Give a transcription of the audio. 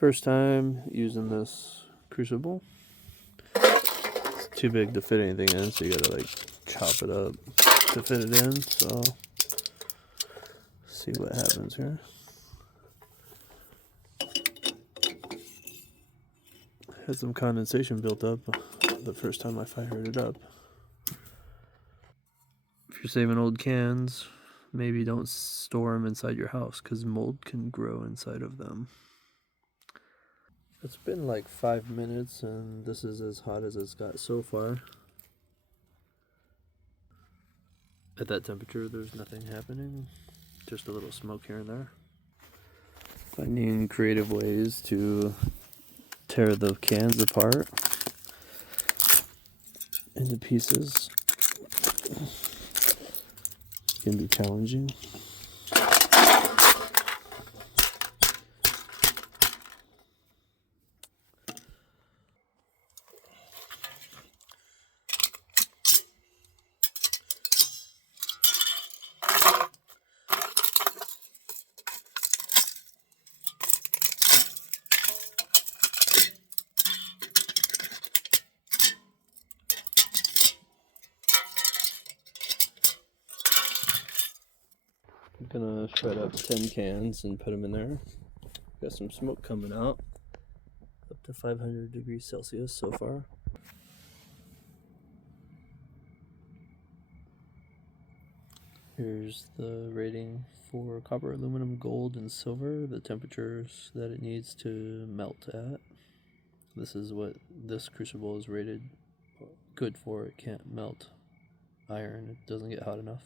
First time using this Crucible. It's too big to fit anything in, so you gotta like chop it up to fit it in. So see what happens here. Had some condensation built up the first time I fired it up. If you're saving old cans, maybe don't store them inside your house because mold can grow inside of them. It's been like 5 minutes and this is as hot as it's got so far. At that temperature, there's nothing happening, just a little smoke here and there. Finding creative ways to tear the cans apart into pieces can be challenging. I'm gonna shred up 10 cans and put them in there. Got some smoke coming out, up to 500 degrees Celsius so far. Here's the rating for copper, aluminum, gold, and silver, the temperatures that it needs to melt at. This is what this crucible is rated good for. It can't melt iron, it doesn't get hot enough.